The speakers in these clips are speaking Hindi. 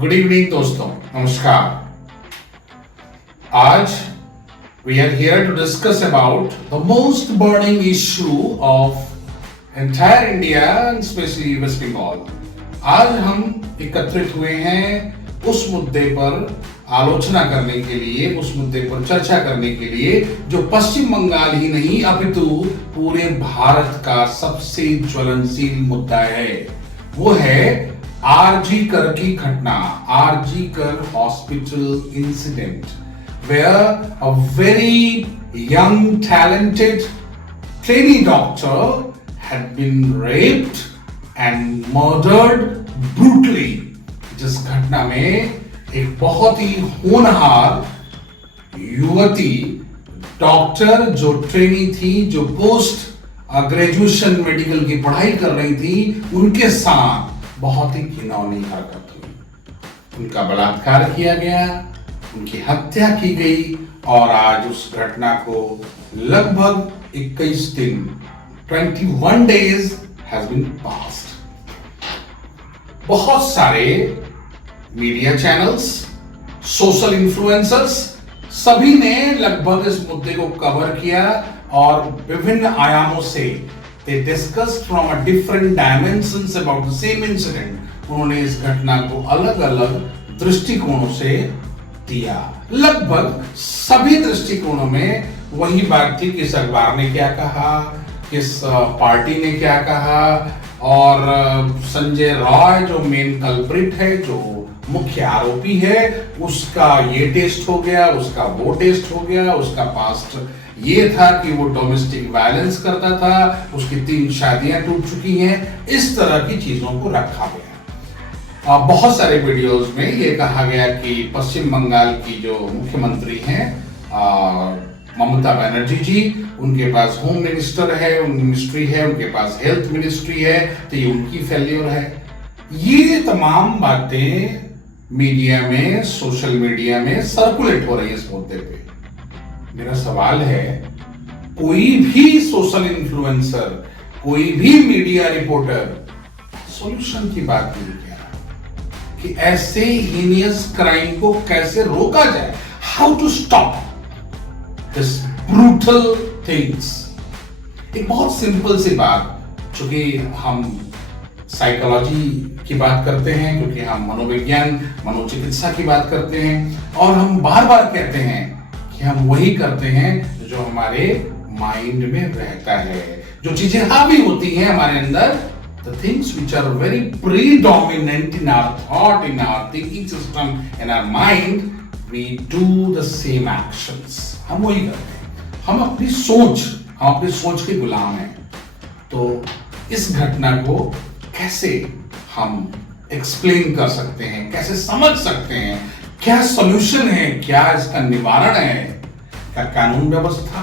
गुड इवनिंग दोस्तों, नमस्कार। आज we are here to discuss about the most burning issue of entire India and specially West Bengal. आज हम एकत्रित हुए हैं उस मुद्दे पर आलोचना करने के लिए, उस मुद्दे पर चर्चा करने के लिए जो पश्चिम बंगाल ही नहीं अपितु पूरे भारत का सबसे ज्वलनशील मुद्दा है। वो है आरजी कर की घटना, आरजी कर hospital incident, where a very young talented trainee doctor had been raped and murdered brutally। जिस घटना में एक बहुत ही होनहार युवती डॉक्टर जो ट्रेनी थी, जो पोस्ट ग्रेजुएशन मेडिकल की पढ़ाई कर रही थी, उनके साथ बहुत ही घिनौनी हरकत हुई। उनका बलात्कार किया गया, उनकी हत्या की गई और आज उस घटना को लगभग 21 दिन 21 days has been passed। बहुत सारे मीडिया चैनल्स, सोशल इन्फ्लुएंसर्स सभी ने लगभग इस मुद्दे को कवर किया और विभिन्न आयामों से they discussed from a different dimensions about the same incident। उन्होंने इस घटना को अलग अलग दृष्टिकोणों से दिया। लगभग सभी दृष्टिकोणों में वही बात थी, किस अखबार ने क्या कहा, किस पार्टी ने क्या कहा, और संजय रॉय जो मेन कल्प्रिट है, जो मुख्य आरोपी है, उसका ये टेस्ट हो गया, उसका वो टेस्ट हो गया, उसका पास्ट ये था कि वो डोमेस्टिक वायलेंस करता था, उसकी 3 शादियां टूट चुकी हैं। इस तरह की चीजों को रखा गया। बहुत सारे वीडियोस में ये कहा गया कि पश्चिम बंगाल की जो मुख्यमंत्री हैं ममता बनर्जी जी, उनके पास होम मिनिस्टर है, मिनिस्ट्री है, उनके पास हेल्थ मिनिस्ट्री है, तो ये उनकी फेल्योर है। ये तमाम बातें मीडिया में, सोशल मीडिया में सर्कुलेट हो रही है इस मुद्दे पे। मेरा सवाल है, कोई भी सोशल इन्फ्लुएंसर, कोई भी मीडिया रिपोर्टर सॉल्यूशन की बात नहीं किया कि ऐसे हीनियस क्राइम को कैसे रोका जाए, how to stop this brutal things. एक बहुत सिंपल सी बात, चूंकि हम साइकोलॉजी की बात करते हैं, क्योंकि हम मनोविज्ञान, मनोचिकित्सा की बात करते हैं, और हम बार बार कहते हैं कि हम वही करते हैं जो हमारे माइंड में रहता है, जो चीजें हावी होती हैं हमारे अंदर, the things which are very predominant in our thought, in our thinking system, in our mind, we do the same actions। हम वही करते हैं, हम अपनी सोच के गुलाम हैं। तो इस घटना को कैसे हम एक्सप्लेन कर सकते हैं, कैसे समझ सकते हैं, क्या सॉल्यूशन है, क्या इसका निवारण है? क्या कानून व्यवस्था?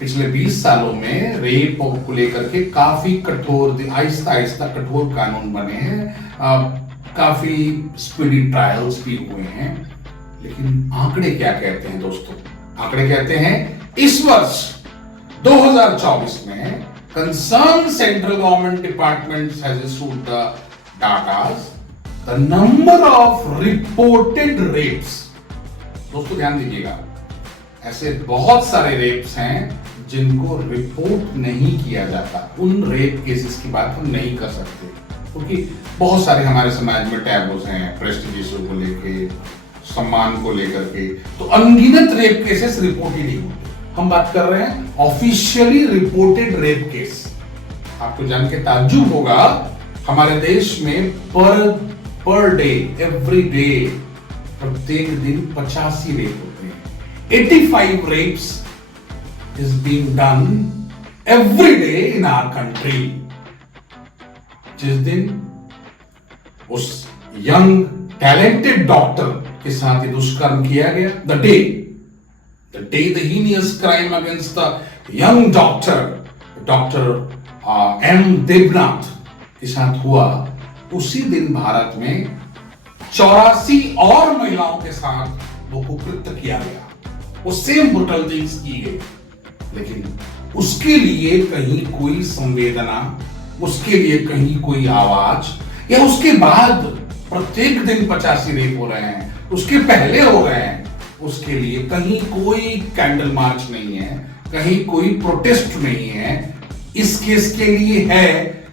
पिछले 20 सालों में रेप को लेकर के काफी कठोर, आहिस्ता आहिस्ता कठोर कानून बने हैं, काफी स्पीडी ट्रायल्स भी हुए हैं। लेकिन आंकड़े क्या कहते हैं दोस्तों? आंकड़े कहते हैं इस वर्ष 2024 में concern central government departments has issued the datas, the number of reported rapes। दोस्तों ध्यान दीजिएगा, ऐसे बहुत सारे रेप्स हैं जिनको रिपोर्ट नहीं किया जाता। उन रेप केसेस की बात हम नहीं कर सकते क्योंकि बहुत सारे हमारे समाज में टैबूज हैं, प्रेस्टिज को लेके, सम्मान को लेकर के, तो अनगिनत रेप केसेस रिपोर्ट ही नहीं होते। हम बात कर रहे हैं ऑफिशियली रिपोर्टेड रेप केस। आपको जान के ताज्जुब होगा, हमारे देश में पर डे, एवरी डे, प्रत्येक दिन 85 रेप होते हैं। 85 rapes is being done every day in our country. जिस दिन उस यंग टैलेंटेड डॉक्टर के साथ दुष्कर्म किया गया, the day the heinous crime against the young doctor M Devnath के साथ हुआ, उसी दिन भारत में 84 और महिलाओं के साथ वो कुकृत्य किया गया, वो सेम ब्रूटल थिंग्स की गई। लेकिन उसके लिए कहीं कोई संवेदना, उसके लिए कहीं कोई आवाज, या उसके बाद प्रत्येक दिन 85 रेप हो रहे हैं, उसके पहले हो रहे हैं, उसके लिए कहीं कोई कैंडल मार्च नहीं है, कहीं कोई प्रोटेस्ट नहीं है। इस केस के लिए है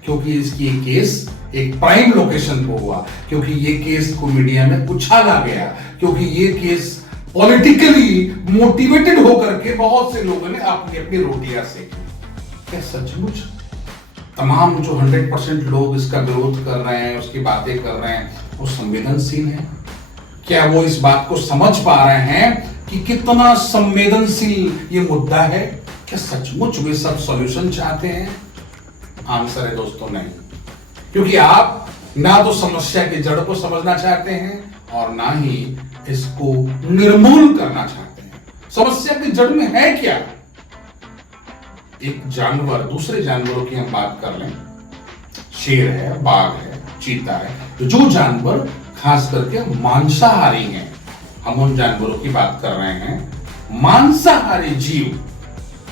क्योंकि इसकी केस एक प्राइम लोकेशन पर हुआ, क्योंकि ये केस को मीडिया में उछाला गया, क्योंकि ये केस पॉलिटिकली मोटिवेटेड होकर के बहुत से लोगों ने अपनी अपनी रोटियां सेकी। क्या सचमुच तमाम जो 100% लोग इसका विरोध कर रहे हैं, उसकी बातें कर रहे हैं, वो संवेदनशील है? क्या वो इस बात को समझ पा रहे हैं कि कितना संवेदनशील ये मुद्दा है? क्या सचमुच वे सब सॉल्यूशन चाहते हैं? आंसर है दोस्तों नहीं, क्योंकि आप ना तो समस्या की जड़ को समझना चाहते हैं और ना ही इसको निर्मूल करना चाहते हैं। समस्या की जड़ में है क्या? एक जानवर, दूसरे जानवरों की हम बात कर लें, शेर है, बाघ है, चीता है, तो जो जानवर खास करके मांसाहारी हैं, हम उन जानवरों की बात कर रहे हैं। मांसाहारी जीव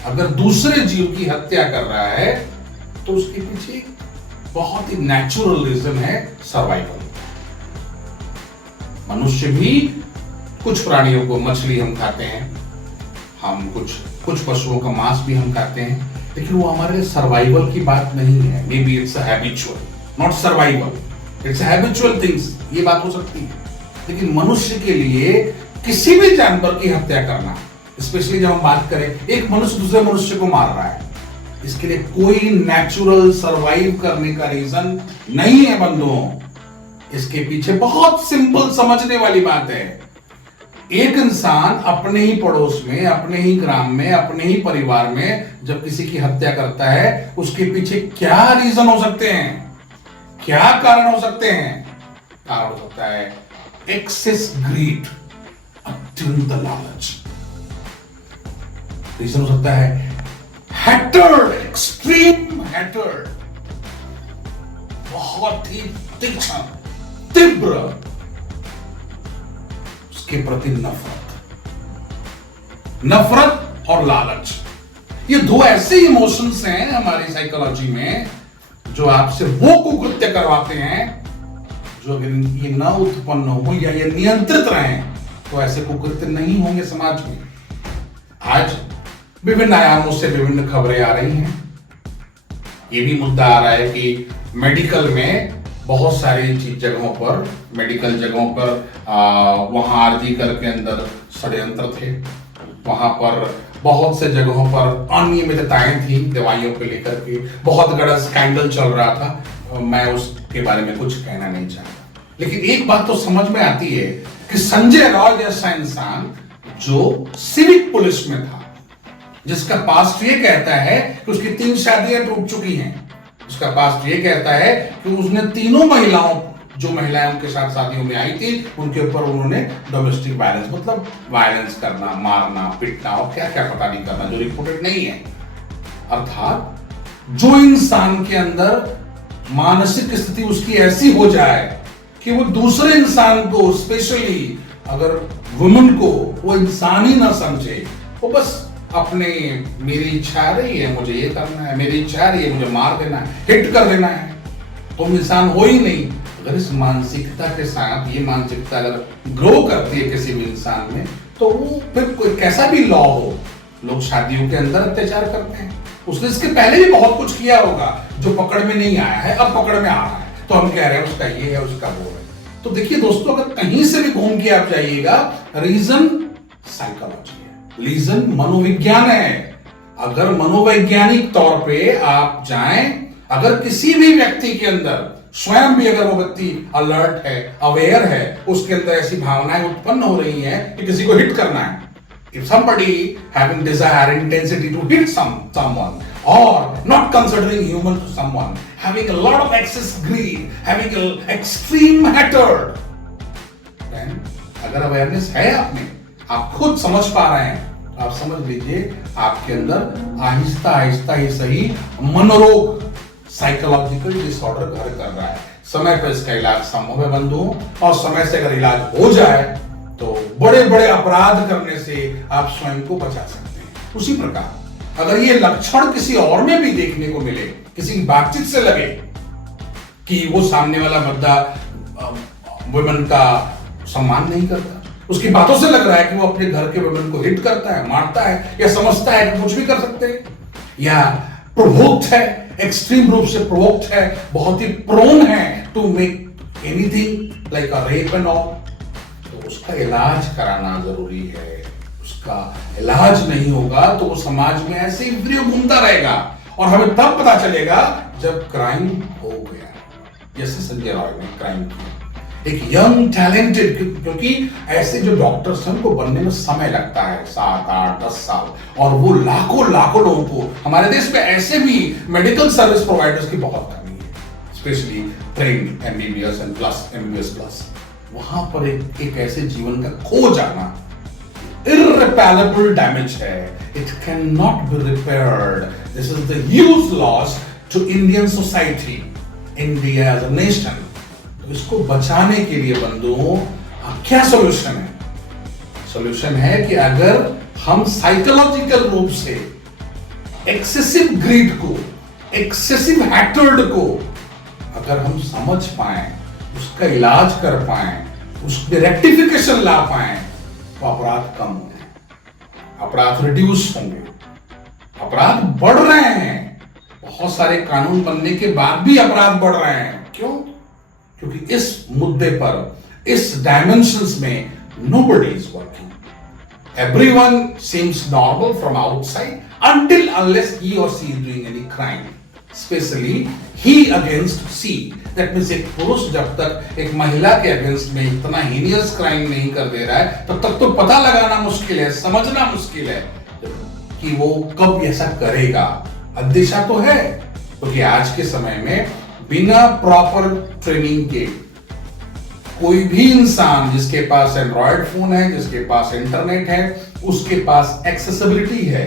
अगर दूसरे जीव की हत्या कर रहा है तो उसके पीछे बहुत ही नेचुरल रीजन है, सर्वाइवल। मनुष्य भी कुछ प्राणियों को, मछली हम खाते हैं, हम कुछ पशुओं का मांस भी हम खाते हैं, लेकिन वो हमारे सर्वाइवल की बात नहीं है। May be it's habitual, not survival, it's habitual things, ये बात हो सकती है। लेकिन मनुष्य के लिए किसी भी जानवर की हत्या करना, स्पेशली जब हम बात करें एक मनुष्य दूसरे मनुष्य को मार रहा है, इसके लिए कोई नेचुरल सर्वाइव करने का रीजन नहीं है बंधुओं। इसके पीछे बहुत सिंपल समझने वाली बात है। एक इंसान अपने ही पड़ोस में, अपने ही ग्राम में, अपने ही परिवार में जब किसी की हत्या करता है, उसके पीछे क्या रीजन हो सकते हैं, क्या कारण हो सकते हैं? कारण हो सकता है एक्सेस ग्रीड, अत्यंत लालच। रीजन हो सकता है हैटर्ड, एक्सट्रीम हैटर्ड, बहुत ही तीक्ष्ण, तीव्र उसके प्रति नफरत और लालच। ये दो ऐसे इमोशंस हैं हमारी साइकोलॉजी में जो आपसे वो कुकृत्य करवाते हैं जो अगर ये ना उत्पन्न हो या ये नियंत्रित रहे तो ऐसे कुकृत्य नहीं होंगे समाज में। आज विभिन्न आयामों से विभिन्न खबरें आ रही हैं। ये भी मुद्दा आ रहा है कि मेडिकल में बहुत सारी जगहों पर, मेडिकल जगहों पर वहां आरजीकर के अंदर षड्यंत्र थे, वहां पर बहुत से जगहों पर अनियमितताएं थी दवाइयों को लेकर के, बहुत बड़ा स्कैंडल चल रहा था। मैं उसके बारे में कुछ कहना नहीं चाहता, लेकिन एक बात तो समझ में आती है कि संजय राव जैसा इंसान जो सिविक पुलिस में था, जिसका पास्ट ये कहता है कि उसकी 3 शादियां टूट चुकी हैं, उसका पास्ट ये कहता है कि उसने तीनों महिलाओं, जो महिलाएं उनके साथ शादियों में आई थी, उनके ऊपर उन्होंने डोमेस्टिक वायलेंस, मतलब वायलेंस करना, मारना, पिटना और क्या क्या पता नहीं करना, जो रिपोर्टेड नहीं है। अर्थात जो इंसान के अंदर मानसिक स्थिति उसकी ऐसी हो जाए कि वो दूसरे इंसान को, स्पेशली अगर वुमन को, वो इंसान ही ना समझे, वो बस अपने, मेरी इच्छा आ रही है, मुझे ये करना है, मेरी इच्छा आ रही है, मुझे मार देना है, हिट कर देना है, तुम इंसान हो ही नहीं। अगर इस मानसिकता के साथ ये मानसिकता अगर ग्रो करती है किसी भी इंसान में, तो वो फिर कोई कैसा भी लॉ हो, लोग शादियों के अंदर अत्याचार करते हैं। उसने इसके पहले भी बहुत कुछ किया होगा जो पकड़ में नहीं आया है, अब पकड़ में आ रहा है, तो हम कह रहे हैं उसका ये है, उसका वो है। तो देखिए दोस्तों, अगर कहीं से भी घूम के आप जाइएगा, रीजन साइकोलॉजी है, रीजन मनोविज्ञान है। अगर मनोवैज्ञानिक तौर पे आप जाएं, अगर किसी भी व्यक्ति के अंदर, स्वयं भी अगर वो व्यक्ति अलर्ट है, अवेयर है, उसके अंदर ऐसी भावनाएं उत्पन्न हो रही हैं कि किसी को हिट करना है, if somebody having desire, intensity to hit someone, or not considering human to someone, having a lot of excess greed, having an extreme hatred, then अगर अवेयरनेस है आप में, आप खुद समझ पा रहे हैं, आप समझ लीजिए आपके अंदर आहिस्ता आहिस्ता ही सही मनोरोग, साइकोलॉजिकल डिसऑर्डर घर कर रहा है। समय पर इसका इलाज संभव है बंधुओं, और समय से अगर इलाज हो जाए तो बड़े बड़े अपराध करने से आप स्वयं को बचा सकते हैं। उसी प्रकार अगर ये लक्षण किसी और में भी देखने को मिले, किसी बातचीत से लगे कि वो सामने वाला बंदा वुमेन का सम्मान नहीं करता। उसकी बातों से लग रहा है कि वो अपने घर के वुमेन को हिट करता है, मारता है, या समझता है कि कुछ भी कर सकते हैं, या प्रोवोक्ड है, एक्सट्रीम रूप से प्रोवोक्ड है, बहुत ही प्रोन है to make anything like a rape and all. तो उसका इलाज कराना जरूरी है। उसका इलाज नहीं होगा तो वो समाज में ऐसे ही फ्री घूमता रहेगा, और हमें तब पता चलेगा जब क्राइम हो गया, जैसे संजय रॉय ने क्राइम किया। एक यंग टैलेंटेड, क्योंकि ऐसे जो डॉक्टर्स हैं उनको बनने में समय लगता है 7, 8, 10 साल, और वो लाखों लाखों लोगों को, हमारे देश में ऐसे भी मेडिकल सर्विस प्रोवाइडर्स की बहुत कमी है, specially trained MBBS and plus MBBS plus. वहां पर एक ऐसे जीवन का खो जाना irreparable डैमेज है। It cannot be repaired. This is the huge loss to Indian society, India as a nation. तो इसको बचाने के लिए बंधुओं क्या सॉल्यूशन है? सॉल्यूशन है कि अगर हम साइकोलॉजिकल रूप से एक्सेसिव ग्रीड को, एक्सेसिव हैटर्ड को अगर हम समझ पाए, उसका इलाज कर पाए, उसमें रेक्टिफिकेशन ला पाए, तो अपराध कम होंगे, अपराध रिड्यूस होंगे। अपराध बढ़ रहे हैं, बहुत सारे कानून बनने के बाद भी अपराध बढ़ रहे हैं। क्यों? क्योंकि इस मुद्दे पर, इस डायमेंशंस में nobody is working. Everyone seems normal from outside until unless he or she is doing any crime, especially he against she. That means एक पुरुष जब तक एक महिला के अगेंस्ट में इतना हीनियस क्राइम नहीं कर दे रहा है, तब तक तो पता लगाना मुश्किल है, समझना मुश्किल है कि वो कब ऐसा करेगा। अंदेशा तो है, क्योंकि आज के समय में बिना प्रॉपर ट्रेनिंग के कोई भी इंसान जिसके पास एंड्रॉयड फोन है, जिसके पास इंटरनेट है, उसके पास एक्सेसिबिलिटी है,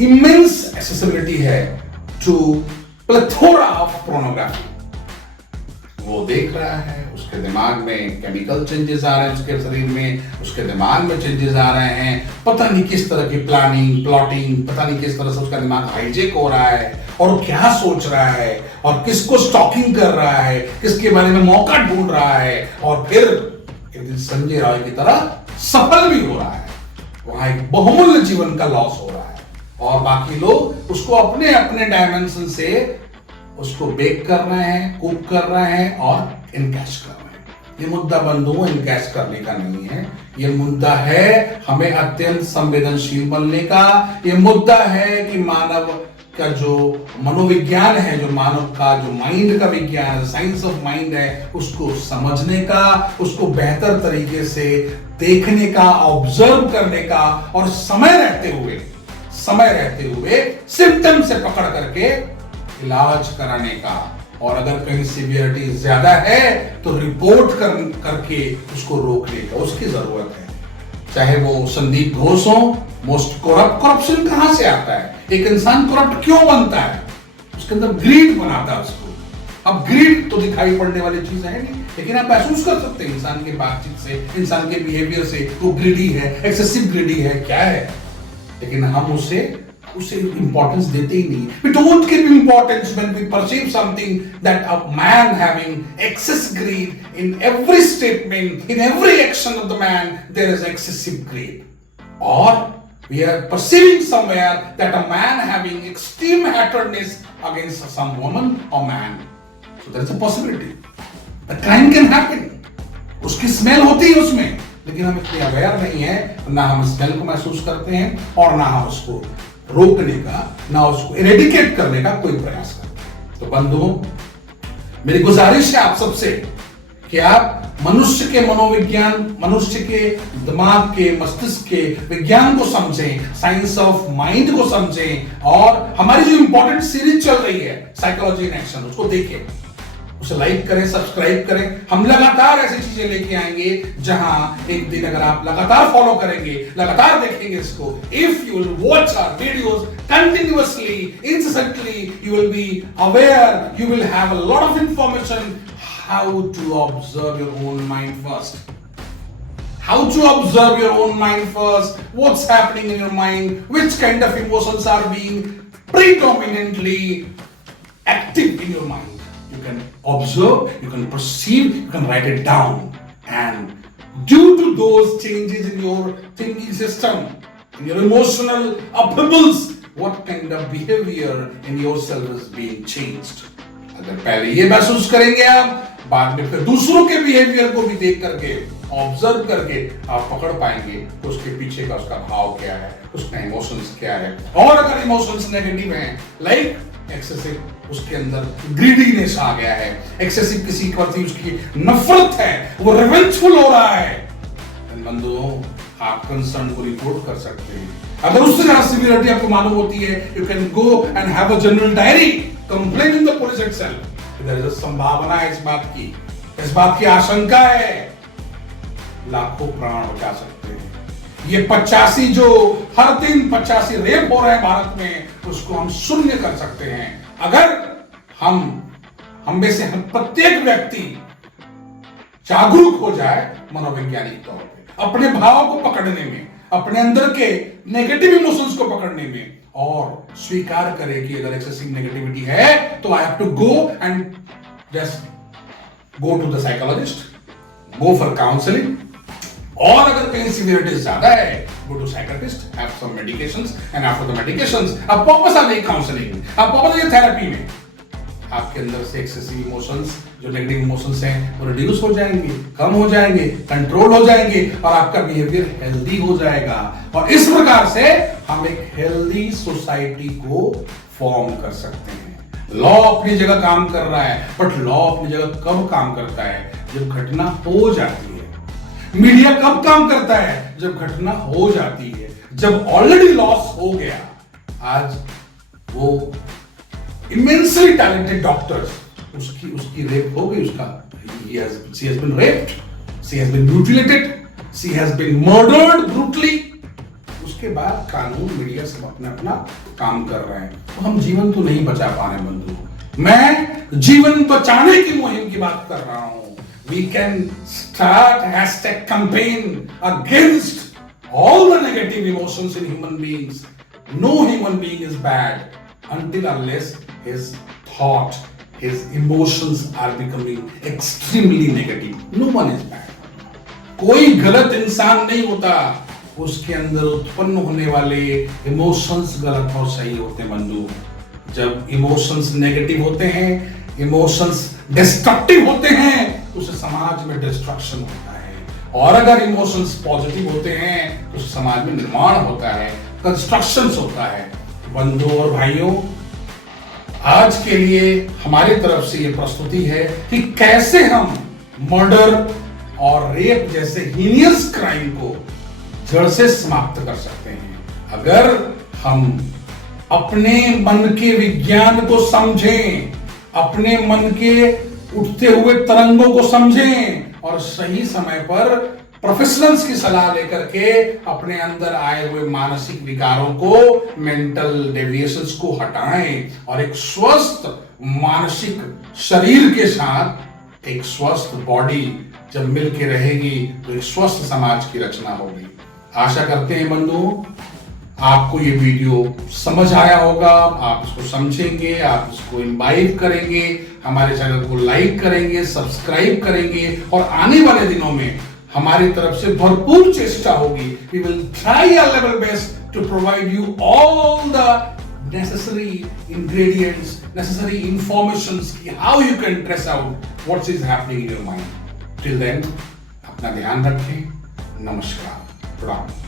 इमेंस एक्सेसिबिलिटी है टू प्लेथोरा ऑफ पोर्नोग्राफी। वो देख रहा है, उसके दिमाग में केमिकल चेंजेस आ रहे हैं, उसके शरीर में, उसके दिमाग में चेंजेस आ रहे हैं, पता नहीं किस तरह की प्लानिंग, प्लॉटिंग, पता नहीं किस तरह से उसका दिमाग हाईजेक हो रहा है, और वो क्या सोच रहा है, और किसको स्टॉकिंग कर रहा है, किसके बारे में मौका ढूंढ रहा है, और फिर एक दिन संजय राय की तरह सफल भी हो रहा है। वहां एक बहुमूल्य जीवन का लॉस हो रहा है, और बाकी लोग उसको अपने अपने डायमेंशन से उसको बेक कर रहे हैं, कुक कर रहे हैं और इनकैश कर रहे हैं। ये मुद्दा बंधुओं इनकैश करने का नहीं है, ये मुद्दा है हमें अत्यंत संवेदनशील बनने का। ये मुद्दा है कि मानव का जो मनोविज्ञान है, जो मानव का जो माइंड का विज्ञान है, साइंस ऑफ माइंड है, उसको समझने का, उसको बेहतर तरीके से देखने का, ऑब्जर्व करने का, और समय रहते हुए सिम्टम से पकड़ करके इलाज कराने का। और अगर कहीं सीवियरिटी ज्यादा है तो रिपोर्ट करके उसको रोकने का उसकी जरूरत है। चाहे वो संदीप घोष हो, मोस्ट करप्शन कहां से आता है? एक इंसान करप्ट क्यों बनता है? उसके अंदर ग्रीड बनाता है उसको। अब ग्रीड तो दिखाई पड़ने वाली चीज है नहीं, लेकिन आप महसूस कर सकते हैं इंसान के बातचीत से, इंसान के बिहेवियर से, वो ग्रीडी है, एक्सेसिव ग्रीडी है, क्या है। लेकिन हम उसे इंपॉर्टेंस देते ही नहीं। We don't give importance when we perceive something that a man having excess greed in every statement, in every action of the man, there is excessive greed. Or we are perceiving somewhere that a man having extreme hatredness against some woman or man. So there is a possibility. The crime can happen. उसकी स्मेल होती है उसमें, लेकिन हम इतने अवेयर नहीं है, ना हम स्मेल को महसूस करते हैं और ना हम उसको रोकने का, ना उसको इरेडिकेट करने का कोई प्रयास करते हैं। तो बंधुओं, मेरी गुजारिश है आप सबसे कि आप मनुष्य के मनोविज्ञान, मनुष्य के दिमाग के, मस्तिष्क के विज्ञान को समझें, साइंस ऑफ माइंड को समझें, और हमारी जो इंपॉर्टेंट सीरीज चल रही है साइकोलॉजी इन एक्शन, उसको देखें, उसे लाइक करें, सब्सक्राइब करें। हम लगातार ऐसी चीजें लेके आएंगे जहां एक दिन अगर आप लगातार फॉलो करेंगे, लगातार देखेंगे इसको, if you will watch our videos continuously, incessantly, you will be aware, you will have a lot of information how to observe your own mind first, how to observe your own mind first, what's happening in your mind, which kind of emotions are being predominantly active in your mind. You you can observe, you can perceive, you can write it down. And due to those changes in your thinking system, in your emotional upheavals, what kind of behavior in yourself is being changed. अगर पहले ये महसूस करेंगे आप, बाद में फिर दूसरों के बिहेवियर को भी देख करके, ऑब्जर्व करके आप पकड़ पाएंगे उसके पीछे का उसका भाव क्या है, उसका इमोशंस क्या है। और अगर इमोशंस नेगेटिव हैं, लाइक एक्सेसिव, उसके अंदर ग्रीडीनेस आ गया है, एक्सेसिव किसी के प्रति उसकी नफरत है, वो रिवेंजफुल हो रहा है, बंधुओं आप कंसर्न को रिपोर्ट कर सकते हैं। अगर उससे ज्यादा सीवियरिटी आपको मालूम होती है, you can go and have a general diary, complain in the police itself. There is a संभावना है इस बात की आशंका है, लाखों प्राण बचा सकते हैं। ये 85 जो हर दिन 85 रेप हो रहे हैं भारत में, उसको हम शून्य कर सकते हैं अगर हम में से प्रत्येक व्यक्ति जागरूक हो जाए मनोवैज्ञानिक तौर पे, अपने भावों को पकड़ने में, अपने अंदर के नेगेटिव इमोशंस को पकड़ने में, और स्वीकार करे कि अगर एक्सेसिव नेगेटिविटी है तो I have to go and just go to the psychologist, go for counselling, और अगर कहीं सीवियरिटी ज्यादा है, go to psychiatrist, have some medications, and after the medications, अब वापस आ गई काउंसलिंग, अब वापस आ गई थेरेपी में, आपके अंदर से एक्सेसिव इमोशंस, जो नेगेटिव इमोशंस हैं, वो रिड्यूस हो जाएंगे, कम हो जाएंगे, कंट्रोल हो जाएंगे, और आपका बिहेवियर हेल्दी हो जाएगा। और इस प्रकार से हम एक हेल्दी सोसाइटी को फॉर्म कर सकते हैं। लॉ अपनी जगह काम कर रहा है, बट लॉ अपनी जगह कब काम करता है? जब घटना हो जाती है। मीडिया कब काम करता है? जब घटना हो जाती है, जब ऑलरेडी लॉस हो गया। आज वो इमेंसली टैलेंटेड डॉक्टर्स, उसकी रेप हो गई, she has been raped, she has been mutilated, she has been murdered brutally। उसके बाद कानून, मीडिया सब अपना अपना काम कर रहे हैं, तो हम जीवन तो नहीं बचा पा रहे बंधु। मैं जीवन बचाने की मुहिम की बात कर रहा हूं। We can start hashtag campaign against all the negative emotions in human beings. No human being is bad until unless his thought, his emotions are becoming extremely negative. No one is bad. कोई गलत इंसान नहीं होता, उसके अंदर उत्पन्न होने वाले इमोशंस गलत और सही होते हैं बंधु। जब इमोशंस नेगेटिव होते हैं, इमोशंस डिस्ट्रक्टिव होते हैं, तो उससे समाज में डिस्ट्रक्शन होता है। और अगर इमोशंस पॉजिटिव होते हैं तो समाज में निर्माण होता है, कंस्ट्रक्शन होता है। बंधु और भाइयों, आज के लिए हमारी तरफ से ये प्रस्तुति है कि कैसे हम मर्डर और रेप जैसे हीनियस क्राइम को जड़ से समाप्त कर सकते हैं। अगर हम अपने मन के विज्ञान को समझें, अपने मन के उठते हुए तरंगों को समझें, और सही समय पर प्रोफेशनल्स की सलाह लेकर के अपने अंदर आए हुए मानसिक विकारों को, मेंटल डेविएशंस को हटाएं, और एक स्वस्थ मानसिक शरीर के साथ एक स्वस्थ बॉडी जब मिलके रहेगी तो एक स्वस्थ समाज की रचना होगी। आशा करते हैं बंधुओं आपको ये वीडियो समझ आया होगा, आप इसको समझेंगे, आप इसको इम्बाइब करेंगे, हमारे चैनल को लाइक करेंगे, सब्सक्राइब करेंगे, और आने वाले दिनों में हमारी तरफ से भरपूर चेष्टा होगी। We will try our level best to provide you all the necessary ingredients, necessary informations how you can trace out what is happening in your mind. Till then, अपना ध्यान रखें। नमस्कार, प्रणाम।